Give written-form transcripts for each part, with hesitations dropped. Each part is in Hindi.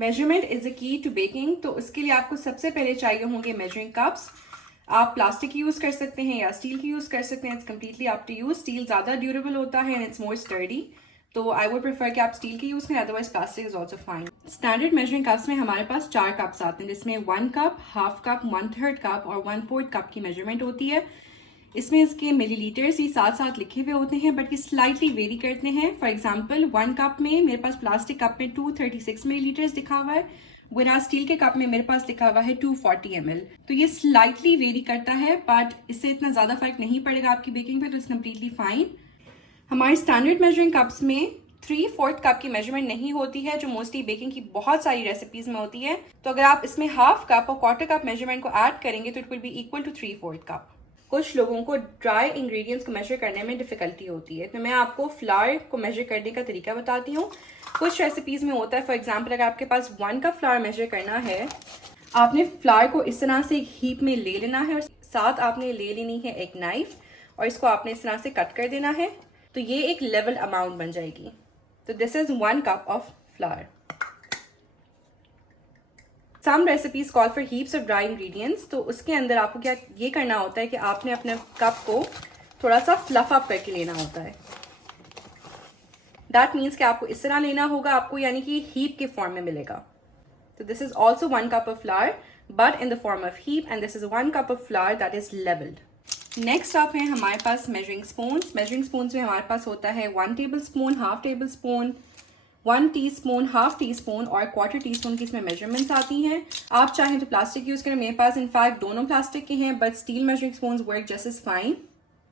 मेजरमेंट इज अ की टू बेकिंग। तो उसके लिए आपको सबसे पहले चाहिए होंगे मेजरिंग कप्स। आप प्लास्टिक यूज कर सकते हैं या स्टील की यूज कर सकते हैं, it's completely up to use. Steel ज्यादा ड्यूरेबल होता है एंड इट्स मोर स्टर्डी, तो आई वुड प्रेफर कि आप स्टील की यूज करें, otherwise plastic is also fine. Standard measuring cups में हमारे पास 4 कप्स आते हैं, जिसमें 1 कप, हाफ कप, 1/3 कप और 1/4 कप की मेजरमेंट होती है। इसमें इसके मिलीलीटर्स ही साथ साथ लिखे हुए होते हैं, बट ये स्लाइटली वेरी करते हैं। फॉर एग्जाम्पल 1 कप में मेरे पास प्लास्टिक कप में 236 मिलीलीटर्स लिखा हुआ है, वराज स्टील के कप में मेरे पास लिखा हुआ है 240 ml। तो ये स्लाइटली वेरी करता है, बट इससे इतना ज्यादा फर्क नहीं पड़ेगा आपकी बेकिंग पे, तो इट्स कम्प्लीटली फाइन। हमारे स्टैंडर्ड मेजरिंग कप्स में 3/4 कप की मेजरमेंट नहीं होती है, जो मोस्टली बेकिंग की बहुत सारी रेसिपीज में होती है। तो अगर आप इसमें हाफ कप और 1/4 कप मेजरमेंट को ऐड करेंगे तो it will be equal to 3/4 cup. कुछ लोगों को ड्राई इंग्रेडिएंट्स को मेजर करने में डिफिकल्टी होती है, तो मैं आपको फ्लावर को मेजर करने का तरीका बताती हूँ। कुछ रेसिपीज में होता है, फॉर एग्जाम्पल अगर आपके पास 1 कप फ्लावर मेजर करना है, आपने फ्लावर को इस तरह से एक हीप में ले लेना है और साथ आपने ले लेनी है एक नाइफ और इसको आपने इस तरह से कट कर देना है, तो ये एक लेवल अमाउंट बन जाएगी। तो this is 1 cup of flour. Some recipes call for heaps of dry ingredients, तो उसके अंदर आपको क्या ये करना होता है कि आपने अपने कप को थोड़ा सा फ्लफ अप करके लेना होता है। दैट मीन्स कि आपको इस तरह लेना होगा, आपको यानी कि हीप के फॉर्म में मिलेगा। तो this is also 1 cup of flour but in the form of heap, and this is 1 cup of flour that is levelled. Next आप है हमारे पास मेजरिंग स्पून्स। मेजरिंग स्पून्स में हमारे पास होता है 1 tablespoon, half tablespoon, 1 teaspoon, half teaspoon और 1/4 टीस्पून की इसमें मेजरमेंट्स आती हैं। आप चाहें तो प्लास्टिक यूज करें, मेरे पास इनफैक्ट दोनों प्लास्टिक के हैं, but steel measuring spoons work just as fine.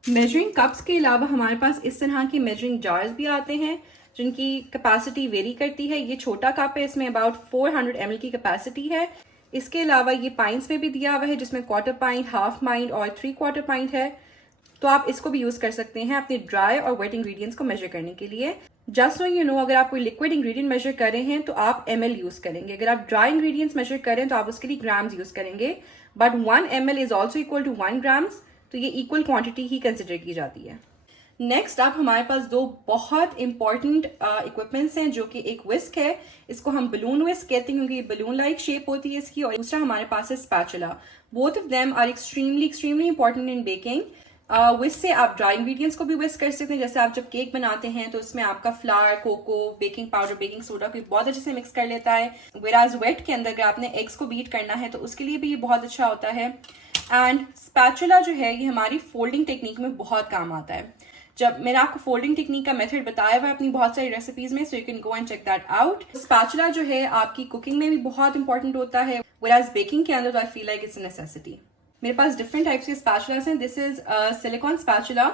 Measuring cups के अलावा हमारे पास इस तरह के मेजरिंग जार्स भी आते हैं जिनकी कैपेसिटी वेरी करती है। ये छोटा कप है, इसमें अबाउट 400 ml की कैपेसिटी है। इसके अलावा ये पाइंट्स में भी दिया हुआ है, जिसमें 1/4 पाइंट, हाफ पाइंट और 3/4 पाइंट है। तो आप इसको भी यूज कर सकते हैं अपने ड्राई और वेट इंग्रेडिएंट्स को मेजर करने के लिए। जस्ट सो यू नो, अगर आप कोई लिक्विड इंग्रेडिएंट मेजर कर रहे हैं तो आप ml यूज करेंगे। अगर आप ड्राई इंग्रेडिएंट्स मेजर करें तो आप उसके लिए ग्राम्स यूज करेंगे, but 1 ml is also equal to 1 grams, तो ये इक्वल क्वांटिटी ही कंसिडर की जाती है। नेक्स्ट आप हमारे पास 2 बहुत इंपॉर्टेंट इक्विपमेंट्स हैं, जो कि एक विस्क है, इसको हम बलून विस्क कहते हैं क्योंकि बलून लाइक शेप होती है इसकी, और दूसरा हमारे पास है spatula. Both of them are extremely important in baking. Whisk से आप ड्राई इंग्रेडिएंट्स को भी विस्क कर सकते हैं, जैसे आप जब केक बनाते हैं तो उसमें आपका flour, cocoa, baking powder, baking soda को बहुत अच्छे से मिक्स कर लेता है। वेराज वेट के अंदर अगर आपने एग्स को बीट करना है तो उसके लिए भी ये बहुत अच्छा होता है। एंड स्पैचुला जो है ये हमारी फोल्डिंग टेक्निक में बहुत काम आता है। जब मैंने आपको फोल्डिंग टेक्निक का मेथड बताया हुआ है अपनी बहुत सारी रेसिपीज में, so you can go and check that out. Spatula जो है आपकी कुकिंग में भी बहुत इंपॉर्टेंट होता है, वेराज बेकिंग के अंदर तो I feel like it's a necessity. मेरे पास डिफरेंट टाइप्स के स्पैचुलास हैं। दिस इज सिलिकॉन स्पैचुला,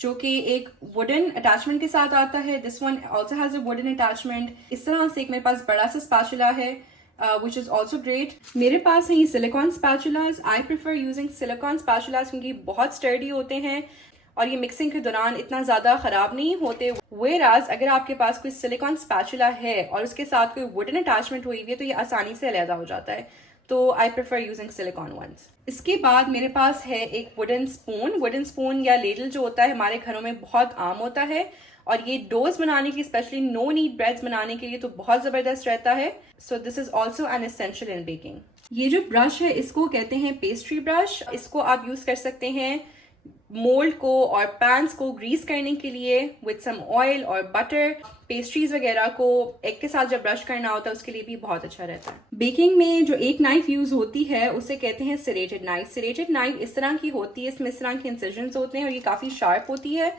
जो कि एक वुडन अटैचमेंट के साथ आता है। This one also has a wooden attachment. इस तरह से एक मेरे पास बड़ा सा स्पैचुला है विच इज ऑल्सो ग्रेट। मेरे पास है ये silicone spatulas. I prefer using silicone spatulas क्योंकि बहुत स्टर्डी होते हैं और ये मिक्सिंग के दौरान इतना ज्यादा खराब नहीं होते। वेराज अगर आपके पास कोई सिलिकॉन स्पैचुला है और उसके साथ कोई वुडन अटैचमेंट हुई हुई है तो ये आसानी से अलहदा हो जाता है, तो I prefer using silicone ones. इसके बाद मेरे पास है एक वुडन स्पून। वुडन स्पून या लेडल जो होता है हमारे घरों में बहुत आम होता है, और ये डोज बनाने के लिए, स्पेशली नो नीड ब्रेड्स बनाने के लिए तो बहुत जबरदस्त रहता है। So this is also an essential in baking. ये जो ब्रश है इसको कहते हैं पेस्ट्री ब्रश। इसको आप यूज कर सकते हैं मोल्ड को और पैन्स को ग्रीस करने के लिए विद सम ऑयल और बटर। पेस्ट्रीज वगैरह को एग के साथ जब ब्रश करना होता है उसके लिए भी बहुत अच्छा रहता है। बेकिंग में जो एक नाइफ यूज होती है उसे कहते हैं सेरेटेड नाइफ। सेरेटेड नाइफ इस तरह की होती है, इसमें इस तरह के इंसिजन्स होते हैं और ये काफी शार्प होती है।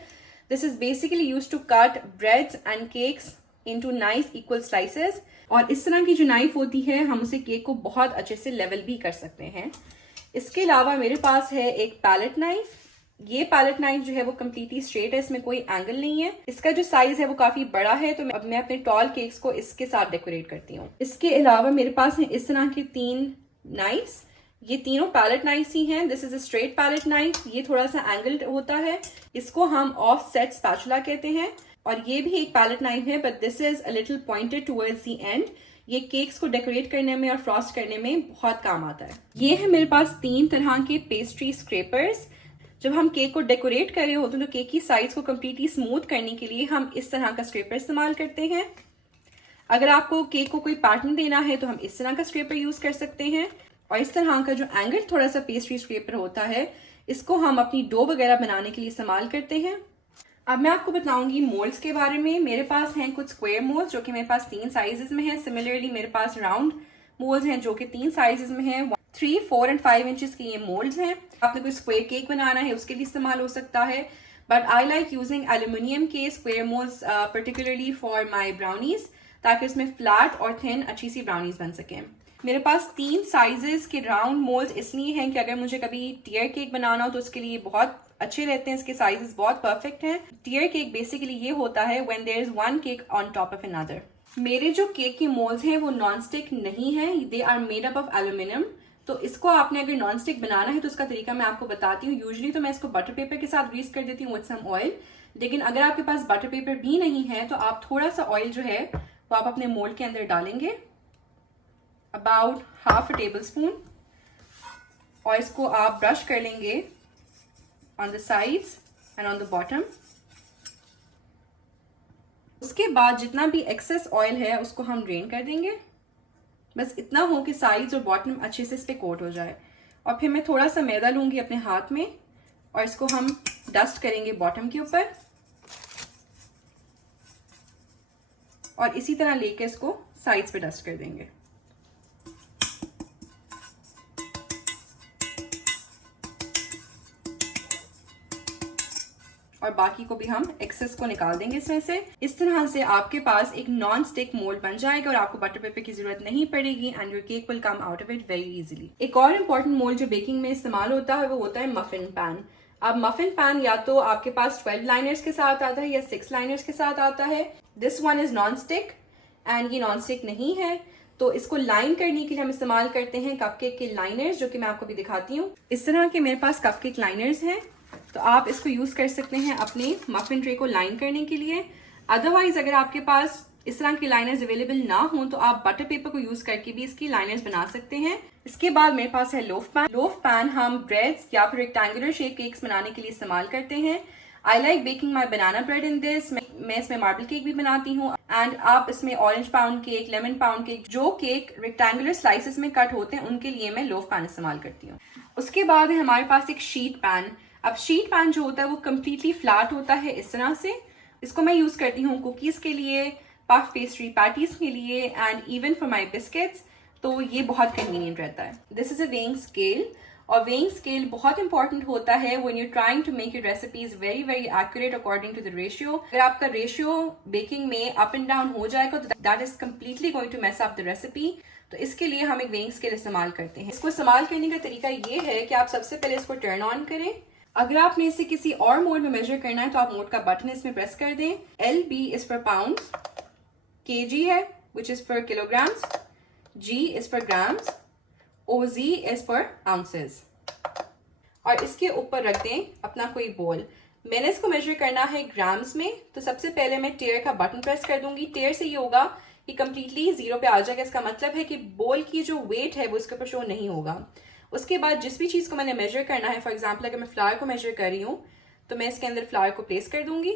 This is basically use to cut breads and cakes into nice equal slices. और इस तरह की जो नाइफ होती है हम उसे केक को बहुत अच्छे से लेवल भी कर सकते हैं। इसके अलावा मेरे पास है एक पैलेट नाइफ। ये पैलेट नाइफ जो है वो कम्प्लीटली स्ट्रेट है, इसमें कोई एंगल नहीं है। इसका जो साइज है वो काफी बड़ा है, तो मैं अपने टॉल केक्स को इसके साथ डेकोरेट करती हूँ। इसके अलावा मेरे पास है इस तरह के 3 नाइफ्स। ये तीनों पैलेट नाइफ्स ही हैं। This is a straight palette knife, ये थोड़ा सा एंगल्ड होता है, इसको हम ऑफ सेट स्पैचुला कहते हैं। और ये भी एक पैलेट नाइफ है, but this is a little pointed towards the end. ये केक्स को डेकोरेट करने में और फ्रॉस्ट करने में बहुत काम आता है। ये है मेरे पास 3 तरह के पेस्ट्री स्क्रैपर्स। जब हम केक को डेकोरेट कर रहे होते हैं तो केक की साइज को कम्प्लीटली स्मूथ करने के लिए हम इस तरह का स्क्रैपर इस्तेमाल करते हैं। अगर आपको केक को कोई पैटर्न देना है तो हम इस तरह का स्क्रैपर यूज कर सकते हैं, और इस तरह का जो एंगल थोड़ा सा पेस्ट्री स्क्रैपर होता है इसको हम अपनी डो वगैरह बनाने के लिए इस्तेमाल करते हैं। अब मैं आपको बताऊंगी मोल्ड्स के बारे में। मेरे पास हैं कुछ स्क्वायर मोल्ड्स जो कि मेरे पास 3 साइजेस में है। सिमिलरली मेरे पास राउंड मोल्ड्स हैं जो कि 3 साइजेस में हैं। 3, 4 एंड 5 इंचेस के ये मोल्ड्स हैं। आपने कोई स्क्वायर केक बनाना है उसके लिए इस्तेमाल हो सकता है, but I like using aluminium के square moulds particularly for my brownies, ताकि उसमें फ्लैट और थिन अच्छी सी ब्राउनीज बन सकें। मेरे पास 3 साइजेस के राउंड मोल्ड्स इसलिए हैं कि अगर मुझे कभी टियर केक बनाना हो तो उसके लिए बहुत अच्छे रहते हैं, इसके साइजेस बहुत परफेक्ट हैं। टियर केक बेसिकली ये होता है when there is one cake on top of another. मेरे जो केक के मोल्ड्स हैं वो नॉन स्टिक नहीं है, they are made up of aluminium. तो इसको आपने अगर नॉन स्टिक बनाना है तो उसका तरीका मैं आपको बताती हूँ। यूजुअली तो मैं इसको बटर पेपर के साथ ग्रीस कर देती हूँ विद सम ऑयल, लेकिन अगर आपके पास बटर पेपर भी नहीं है तो आप थोड़ा सा ऑयल जो है वो आप अपने मोल्ड के अंदर डालेंगे, about half a table spoon, और इसको आप ब्रश कर लेंगे on the sides and on the bottom. उसके बाद जितना भी एक्सेस ऑयल है उसको हम ड्रेन कर देंगे। बस इतना हो कि साइड्स और बॉटम अच्छे से इस पे कोट हो जाए। और फिर मैं थोड़ा सा मैदा लूंगी अपने हाथ में और इसको हम डस्ट करेंगे बॉटम के ऊपर, और इसी तरह लेके इसको साइड्स पे डस्ट कर देंगे। और बाकी को भी हम एक्सेस को निकाल देंगे इसमें से। इस तरह से आपके पास एक नॉन स्टिक मोल्ड बन जाएगा और आपको बटर पेपर की जरूरत नहीं पड़ेगी and your cake will come out of it very easily. एक और इम्पॉर्टेंट मोल्ड जो बेकिंग में इस्तेमाल होता है वो होता है मफिन पैन। अब मफिन पैन या तो आपके पास 12 लाइनर्स के साथ आता है या 6 लाइनर्स के साथ आता है। This one is non stick and ये नॉन स्टिक नहीं है, तो इसको लाइन करने के लिए हम इस्तेमाल करते हैं कपकेक के लाइनर्स, जो कि मैं आपको भी दिखाती हूँ। इस तरह के मेरे पास कपकेक लाइनर्स हैं, तो आप इसको यूज कर सकते हैं अपने मफिन ट्रे को लाइन करने के लिए। अदरवाइज अगर आपके पास इस तरह के लाइनर्स अवेलेबल ना हो तो आप बटर पेपर को यूज करके भी इसकी लाइनर्स बना सकते हैं। इसके बाद मेरे पास है लोफ पैन। लोफ पैन हम ब्रेड्स या फिर रेक्टेंगुलर शेप केक्स बनाने के लिए इस्तेमाल करते हैं। I like baking my banana bread in this. मैं इसमें मार्बल केक भी बनाती हूँ एंड आप इसमें orange pound cake, lemon pound cake, जो केक रेक्टेंगुलर स्लाइसेस में कट होते हैं उनके लिए मैं लोफ पैन इस्तेमाल करती हूँ। उसके बाद है हमारे पास एक शीट पैन। अब शीट पैन जो होता है वो कम्प्लीटली फ्लैट होता है इस तरह से। इसको मैं यूज करती हूँ कुकीज के लिए, पफ पेस्ट्री पैटीज के लिए and even for my biscuits, तो ये बहुत कन्वीनियंट रहता है। This is a weighing scale, और वेइंग स्केल बहुत इंपॉर्टेंट होता है when you trying to make your recipes very very accurate according to the ratio. अगर आपका रेशियो बेकिंग में अप एंड डाउन हो जाएगा तो that is completely going to mess up the recipe. तो इसके लिए हम एक वेइंग स्केल इस्तेमाल करते हैं। इसको इस्तेमाल करने का तरीका ये है कि आप सबसे पहले इसको टर्न ऑन करें। अगर आपने इसे किसी और मोड में मेजर करना है तो आप मोड का बटन इसमें प्रेस कर दें। LB is for pounds, KG है which is for kilograms, G is for grams, OZ is for ounces. और इसके ऊपर रख दें अपना कोई बोल। मैंने इसको मेजर करना है ग्राम्स में, तो सबसे पहले मैं टेयर का बटन प्रेस कर दूंगी। टेयर से ये होगा कि कंप्लीटली 0 पे आ जाएगा। इसका मतलब है कि बोल की जो वेट है वो इसके ऊपर शो नहीं होगा। उसके बाद जिस भी चीज को मैंने मेजर करना है, फॉर एग्जाम्पल अगर मैं फ्लावर को मेजर कर रही हूँ तो मैं इसके अंदर फ्लावर को प्लेस कर दूंगी।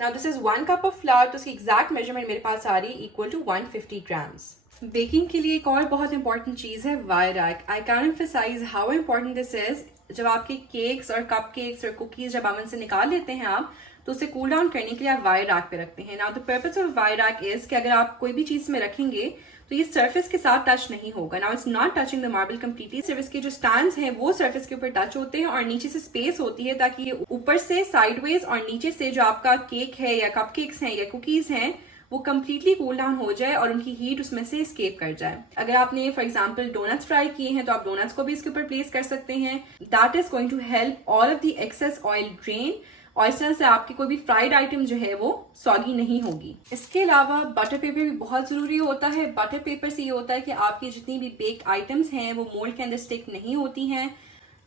Now this is 1 cup of flower, तो उसकी एग्जैक्ट मेजरमेंट मेरे पास आ रही है इक्वल टू 150 ग्राम्स। बेकिंग के लिए एक और बहुत इंपॉर्टेंट चीज है wire rack. I can emphasise how important this is. जब आपके केक्स और कप केक्स और कुकीज जब ओवन से निकाल लेते हैं आप, तो उसे कूल डाउन करने के लिए आप वायर रैक पे रखते हैं। Now the purpose of wire rack is कि अगर आप कोई भी चीज में रखेंगे तो ये सरफेस के साथ टच नहीं होगा। Now it's not touching the marble completely, सिर्फ इसके जो स्टैंड्स हैं वो सरफेस के ऊपर टच होते हैं और नीचे से स्पेस होती है ताकि ये ऊपर से साइडवेज और नीचे से जो आपका केक है या कपकेक्स हैं या कुकीज हैं वो कंप्लीटली कूल डाउन हो जाए और उनकी हीट उसमें से एस्केप कर जाए। अगर आपने फॉर एग्जांपल डोनट्स फ्राई किए हैं तो आप डोनट्स को भी इसके ऊपर प्लेस कर सकते हैं। That is going to help all of the excess oil drain, और इस तरह से आपकी कोई भी फ्राइड आइटम जो है वो सॉगी नहीं होगी। इसके अलावा बटर पेपर भी बहुत जरूरी होता है। बटर पेपर से ये होता है कि आपकी जितनी भी बेक आइटम्स हैं वो मोल्ड के अंदर स्टिक नहीं होती हैं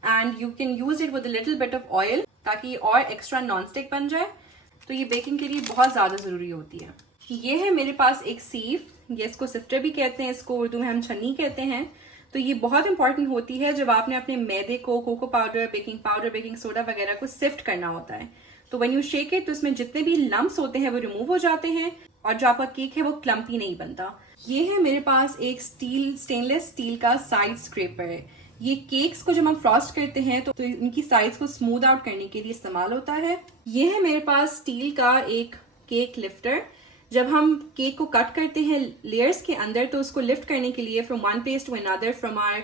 and you can use it with a little bit of oil ताकि ये और एक्स्ट्रा नॉन स्टिक बन जाए। तो ये बेकिंग के लिए बहुत ज्यादा जरूरी होती है। ये है मेरे पास एक सीफ, ये इसको सिफ्टर भी कहते हैं, इसको उर्दू में हम छन्नी कहते हैं। तो ये बहुत इंपॉर्टेंट होती है जब आपने अपने मैदे को कोको पाउडर, बेकिंग सोडा वगैरह को सिफ्ट करना होता है। तो व्हेन यू शेक इट तो इसमें जितने भी लम्प्स होते हैं वो रिमूव हो जाते हैं और जो आपका केक है वो क्लम्पी नहीं बनता। ये है मेरे पास एक स्टेनलेस स्टील का साइड स्क्रैपर है। ये केक्स को जब हम फ्रॉस्ट करते हैं तो इनकी साइड्स को स्मूथ आउट करने के लिए इस्तेमाल होता है। ये है मेरे पास स्टील का एक केक लिफ्टर। जब हम केक को कट करते हैं लेयर्स के अंदर तो उसको लिफ्ट करने के लिए from one place to another, from our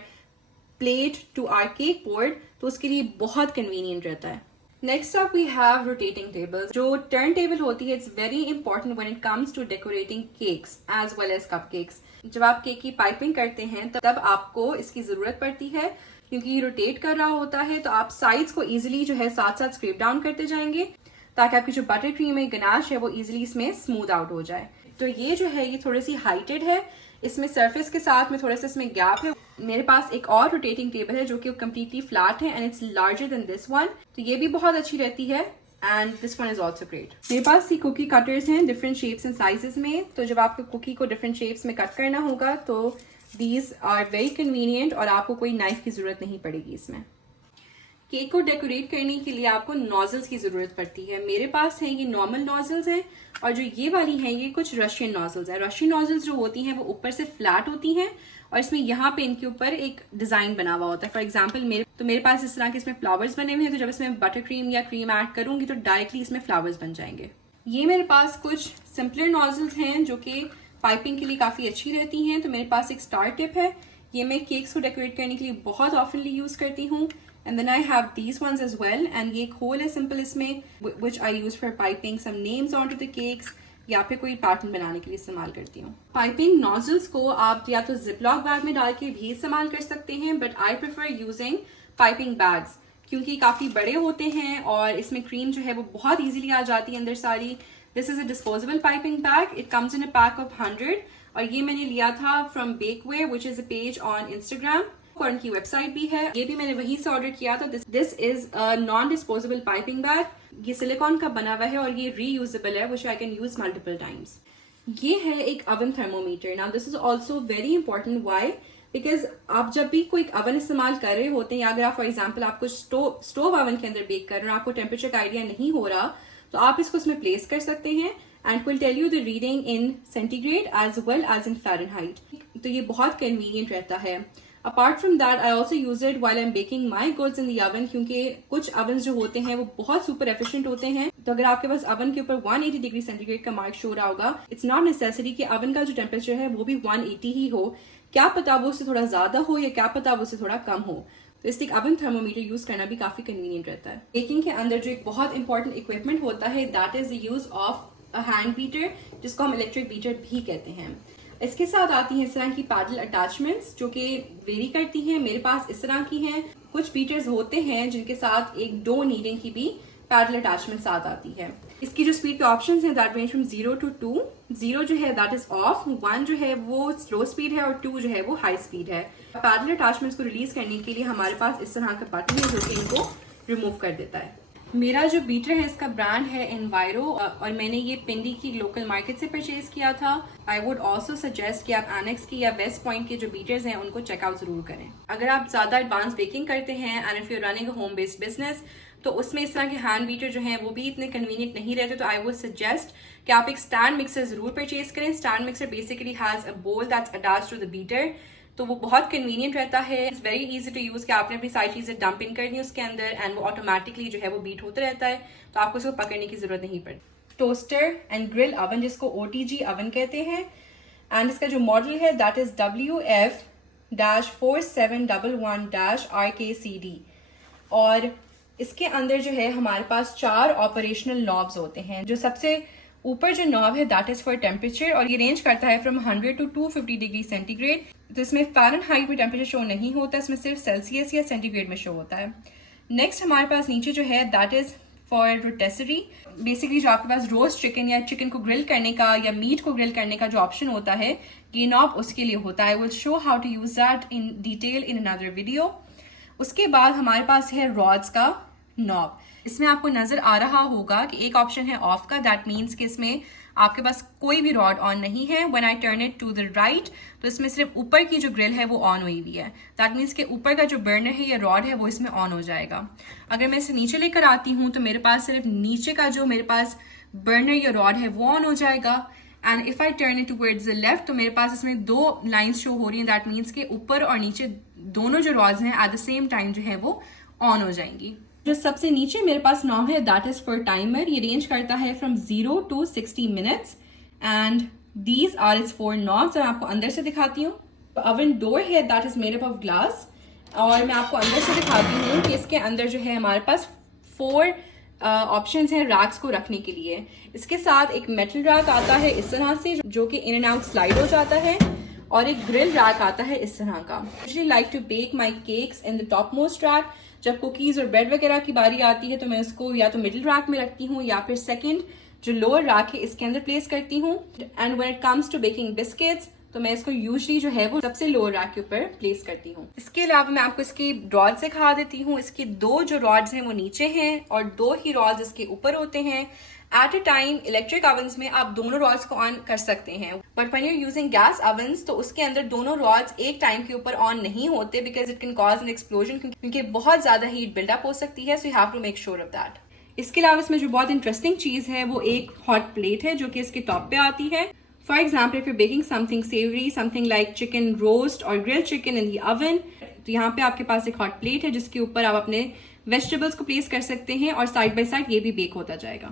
plate to our cake board, तो उसके लिए बहुत कन्वीनियंट रहता है। Next up we have rotating tables. जो टर्न टेबल होती है it's very important when it comes to decorating cakes as well as cupcakes. जब आप केक की पाइपिंग करते हैं तब आपको इसकी जरूरत पड़ती है, क्योंकि ये रोटेट कर रहा होता है तो आप साइड्स को इजीली जो है साथ साथ स्क्रैप डाउन करते जाएंगे ताकि आपकी जो बटर क्रीम है गनाश है वो इजीली इसमें स्मूथ आउट हो जाए। तो ये जो है ये थोड़ी सी हाइटेड है, इसमें सरफेस के साथ में थोड़ा सा इसमें गैप है। मेरे पास एक और रोटेटिंग टेबल है जो कि कम्प्लीटली फ्लैट है and it's larger than this one, तो ये भी बहुत अच्छी रहती है and this one is also great. मेरे पास ये कुकी कटर्स हैं डिफरेंट शेप्स एंड साइजेस में, तो जब आपको कुकी को डिफरेंट शेप्स में कट करना होगा तो दीज आर वेरी कन्वीनियंट और आपको कोई नाइफ की जरूरत नहीं पड़ेगी इसमें। केक को डेकोरेट करने के लिए आपको नॉजल्स की जरूरत पड़ती है। मेरे पास है ये नॉर्मल नॉजल्स हैं और जो ये वाली हैं ये कुछ रशियन नॉजल्स है। रशियन नॉजल्स जो होती हैं वो ऊपर से फ्लैट होती हैं और इसमें यहाँ पे इनके ऊपर एक डिजाइन बना हुआ होता है। फॉर एग्जाम्पल मेरे पास इस तरह के इसमें फ्लावर्स बने हुए हैं, तो जब इसमें बटर क्रीम या क्रीम ऐड करूंगी तो डायरेक्टली इसमें फ्लावर्स बन जाएंगे। ये मेरे पास कुछ सिंपलर नॉजल्स हैं जो कि पाइपिंग के लिए काफी अच्छी रहती हैं। तो मेरे पास एक स्टार टिप है, ये मैं केक्स को डेकोरेट करने के लिए बहुत ऑफनली यूज करती हूँ। And then I have these ones as well, and ये एक होल है सिंपल इसमें which I use for piping some names onto the cakes या फिर कोई पैटर्न बनाने के लिए इस्तेमाल करती हूँ। पाइपिंग नॉजल्स को आप या तो जिपलॉक बैग में डाल के भी इस्तेमाल कर सकते हैं, but I prefer using piping bags क्योंकि काफ़ी बड़े होते हैं और इसमें क्रीम जो है वो बहुत ईजिली आ जाती है अंदर सारी। This is a disposable piping bag, it comes in a pack of 100 और ये मैंने लिया था from bakeware which is a page on Instagram और उनकी वेबसाइट भी है। ये भी मैंने वहीं से ऑर्डर किया था। This is a non disposable piping bag, ये सिलिकॉन का बना हुआ है और ये रीयूजेबल है which I can use multiple times. ये है एक oven thermometer. Now this is also very important. Why? Because आप जब भी कोई ओवन इस्तेमाल कर रहे होते हैं या अगर आप फॉर एग्जाम्पल आप कुछ स्टोव ओवन के अंदर बेक कर रहे हैं और आपको टेम्परेचर का आइडिया नहीं हो रहा तो आप इसको इसमें प्लेस कर सकते हैं and will tell you the reading in centigrade as well as in Fahrenheit. तो ये बहुत कन्वीनियंट रहता है। Apart from that I also use it while I am baking my goods in the oven, क्योंकि कुछ ओवन जो होते हैं वो बहुत सुपर एफिशिएंट होते हैं। तो अगर आपके पास ओवन के ऊपर 180 डिग्री सेंटीग्रेड का मार्क शो रहा होगा, इट्स नॉट नेसेसरी कि ओवन का जो टेम्परेचर है वो भी 180 ही हो, क्या पता वो उससे थोड़ा ज्यादा हो या क्या पता वो उससे थोड़ा कम हो। तो इसलिए ओवन थर्मोमीटर यूज करना भी काफी कन्वीनियंट रहता है। बेकिंग के अंदर जो एक बहुत इंपॉर्टेंट इक्विपमेंट होता है that is the use of a hand beater, जिसको हम इलेक्ट्रिक बीटर भी कहते हैं। इसके साथ आती हैं इस तरह की पैडल अटैचमेंट्स जो कि वेरी करती हैं। मेरे पास इस तरह की हैं। कुछ बीटर्स होते हैं जिनके साथ एक डो नीडिंग की भी पैडल अटैचमेंट साथ आती है। इसकी जो स्पीड के ऑप्शंस हैं दैट रेंज फ्रॉम 0 to 2। 0 जो है दैट इज ऑफ, 1 जो है वो स्लो स्पीड है और 2 जो है वो हाई स्पीड है। पैडल अटैचमेंट्स को रिलीज करने के लिए हमारे पास इस तरह का बटन है जो कि इनको रिमूव कर देता है। मेरा जो बीटर है इसका ब्रांड है एनवायरो और मैंने ये पिंडी की लोकल मार्केट से परचेज किया था। आई वुड ऑल्सो सजेस्ट कि आप एनेक्स की या वेस्ट पॉइंट के जो बीटर्स हैं उनको चेकआउट जरूर करें। अगर आप ज्यादा एडवांस बेकिंग करते हैं and if you running a home based business तो उसमें इस तरह के हैंड बीटर जो हैं वो भी इतने कन्वीनियंट नहीं रहते। तो आई वुड सजेस्ट कि आप एक स्टैंड मिक्सर जरूर परचेज करें। Stand mixer basically has a bowl that's attached to the beater, तो वो बहुत कन्वीनियंट रहता है। It's very easy to use कि आपने अपनी सारी चीजें डंप इन करनी है उसके अंदर एंड वो ऑटोमेटिकली जो है वो बीट होता रहता है, तो आपको इसको पकड़ने की जरूरत नहीं पड़ती। टोस्टर एंड ग्रिल ओवन जिसको OTG ओवन कहते हैं एंड इसका जो मॉडल है दैट इज WF-4711-RKCD और इसके अंदर जो है हमारे पास 4 ऑपरेशनल नॉब्स होते हैं। जो सबसे ऊपर जो नॉब है दैट इज फॉर टेम्परेचर और ये रेंज करता है फ्रॉम 100 to 250 डिग्री सेंटीग्रेड। तो इसमें फ़ारेनहाइट में टेम्परेचर शो नहीं होता, इसमें सिर्फ सेल्सियस या सेंटीग्रेड में शो होता है। नेक्स्ट हमारे पास नीचे जो है that is for rotisserie. Basically जो आपके पास रोस्ट चिकन या चिकन को ग्रिल करने का या मीट को ग्रिल करने का जो ऑप्शन होता है ये नॉब उसके लिए होता है। I will show how to use that in detail in another video. उसके बाद हमारे पास है रॉड्स का नॉब। इसमें आपको नजर आ रहा होगा कि एक ऑप्शन है ऑफ का, दैट मीन्स कि इसमें आपके पास कोई भी रॉड ऑन नहीं है। When I turn it to the right, तो इसमें सिर्फ ऊपर की जो ग्रिल है वो ऑन हुई हुई है। दैट मीन्स कि ऊपर का जो बर्नर है या रॉड है वो इसमें ऑन हो जाएगा। अगर मैं इसे नीचे लेकर आती हूँ तो मेरे पास सिर्फ नीचे का जो मेरे पास बर्नर या रॉड है वो ऑन हो जाएगा। And if I turn it towards the left, तो मेरे पास इसमें दो लाइंस शो हो रही हैं। दैट मीन्स कि ऊपर और नीचे दोनों जो रॉड्स हैं एट द सेम टाइम जो है वो ऑन हो जाएंगी। जो सबसे नीचे मेरे पास नॉब है दैट इज फॉर टाइमर। ये रेंज करता है from 0 to 60 minutes and these are its 4 knobs. मैं आपको अंदर से दिखाती हूँ। ओवन डोर है that is made up of glass, और मैं आपको अंदर से दिखाती हूँ कि इसके अंदर जो है हमारे पास 4 ऑप्शंस हैं रैक्स को रखने के लिए। इसके साथ एक मेटल रैक आता है इस तरह से जो कि इन एंड आउट स्लाइड हो जाता है, और एक ग्रिल रैक आता है इस तरह का। Usually like to bake my cakes in the top most rack. जब कुकीज और ब्रेड वगैरह की बारी आती है तो मैं उसको या तो मिडिल रैक में रखती हूँ या फिर सेकंड जो लोअर रैक है इसके अंदर प्लेस करती हूँ। And when it comes to baking biscuits, तो मैं इसको यूजुअली जो है वो सबसे लोअर रैक के ऊपर प्लेस करती हूँ। इसके अलावा मैं आपको इसकी रॉड्स दिखा देती हूँ। इसकी 2 जो रॉड्स हैं वो नीचे हैं और 2 ही रॉड्स इसके ऊपर होते हैं। एट अ टाइम इलेक्ट्रिक ओवन्स में आप दोनों रॉड्स को ऑन कर सकते हैं, but when you using gas ओवन्स तो उसके अंदर दोनों रॉड्स एक टाइम के ऊपर ऑन नहीं होते because it can cause an explosion, क्योंकि बहुत ज्यादा हीट बिल्डअप हो सकती है। So you have to make sure of that. इसके अलावा इसमें जो बहुत इंटरेस्टिंग चीज है वो एक हॉट प्लेट है जो कि इसके टॉप पे आती है। For example if you baking something savoury, something like chicken roast और grilled chicken in the oven, तो यहाँ पे आपके पास एक हॉट प्लेट है जिसके ऊपर आप अपने वेजिटेबल्स को प्लेस कर सकते हैं और साइड बाय साइड ये भी बेक होता जाएगा।